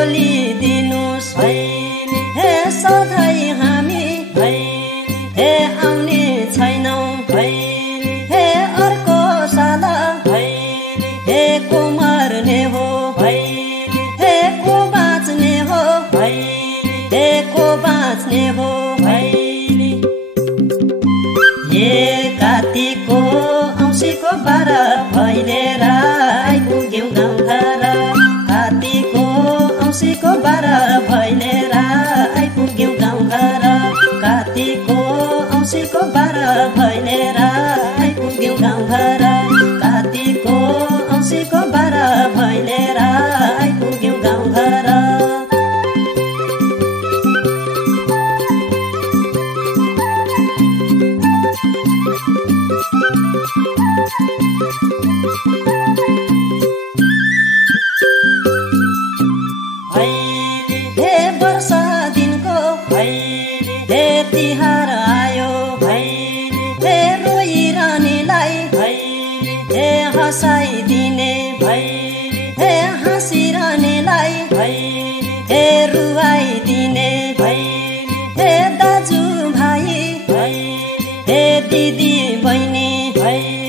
बोलिदिनुस् भैली हे सधैँ हामी भैली हे आउने छैनौं भैली हे अर्को साल भैली हे को मर्ने हो भैली हे को बाँच्ने हो भैली हे को बाँच्ने हो भैली हे कातीको औँसीको बारा भैलेर आइपुग्यौं गाउँघर कातीको औँसीको बारा भैलेर आइपुग्यौं गाउँघर कातीको औँसीको बारा भैलेर आइपुग्यौं गाउँघर कातीको औँसीको बारा भैलेर आइपुग्यौं गाउँघर तिहार आयो भैली हे रोइरहनेलाई भैली हे हँसाइदिने भैली हे हाँसिरहनेलाई भैली हे रुवाइदिने भैली हे दाजु भाइ भैली हे दिदी बहिनी भैली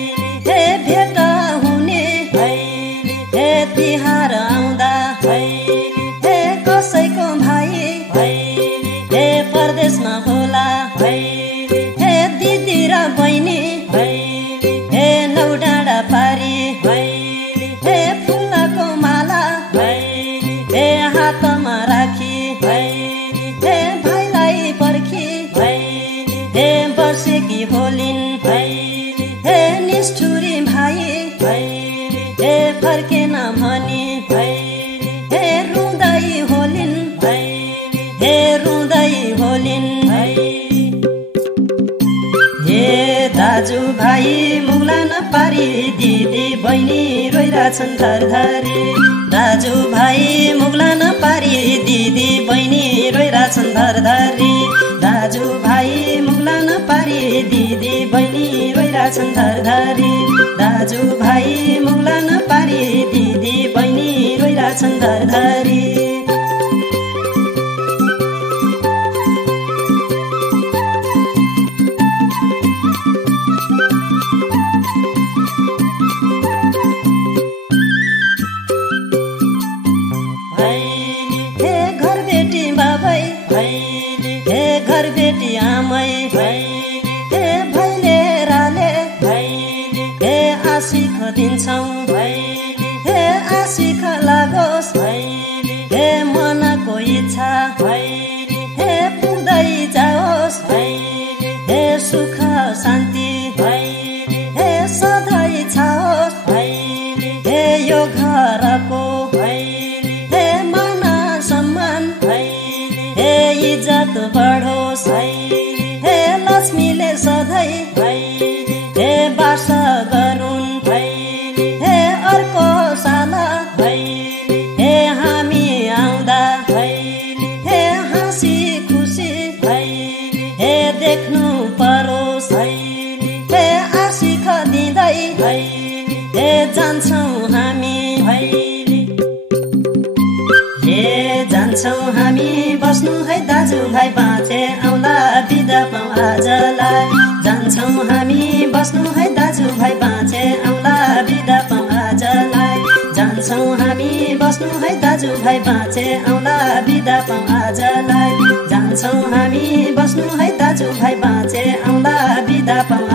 हे भेट हुने भैली हे तिहार आउँदा भैली हे कसैको भाइ भैली हे परदेशमा होला भैली हे दिदी र बहिनी भैली हे नौडाँडा पारी भैली हे फुलको माला भैली हे हातमा राखी भैली हे भाइलाई पर्खी भैली हे वर्षेकी होलिन् भैली हे निष्ठुरी भाइ भैली हे फर्केन भनी भैली हे रुँदै होलिन् भैली हे रुँदै होलिन् हे दाजु भाइ मुला नपारी दिदी बहिनी रोइरहेछन् धरधरी दाजु भाइ मुला नपारी दिदी बहिनी रोइरहेछन् धरधरी दाजु भाइ मुला नपारी दिदी बहिनी रोइरहेछन् धरधरी दाजु भाइ मुला नपारी दिदी बहिनी रोइरहेछन् धरधरी बेटी आमै भैली हे भैलेराले भैली हे आशिख दिन्छौं भैली हे आशिख लागोस् भैली हे मनको इच्छा भैली हे पुग्दै जाओस् भैली हे सुख शान्ति भैली हे सधैँ छाओस् भैली हे यो घरको भैली हे मान सम्मान भैली हे इज्जत बढोस् भैली हे लक्ष्मीले सधैँ भैली हे बास गरून् भैली हे अर्को साल भैली हे हामी आउँदा भैली हे हाँसी खुसी भैली हे देख्नु परोस् भैली हे आशिख दिँदै भैली हे जान्छौँ हामी भैली हे जान्छौँ हामी बस्नु है दाजु भाइ बाँचे आउँला बिदा पाउँ आजलाई जान्छौँ हामी बस्नु है दाजु भाइ बाँचे आउँला बिदा पाउँ आजलाई जान्छौँ हामी बस्नु है दाजु भाइ बाँचे आउँला बिदा पाउँ आजलाई जान्छौँ हामी बस्नु है दाजु भाइ बाँचे आउँला बिदा पाउँ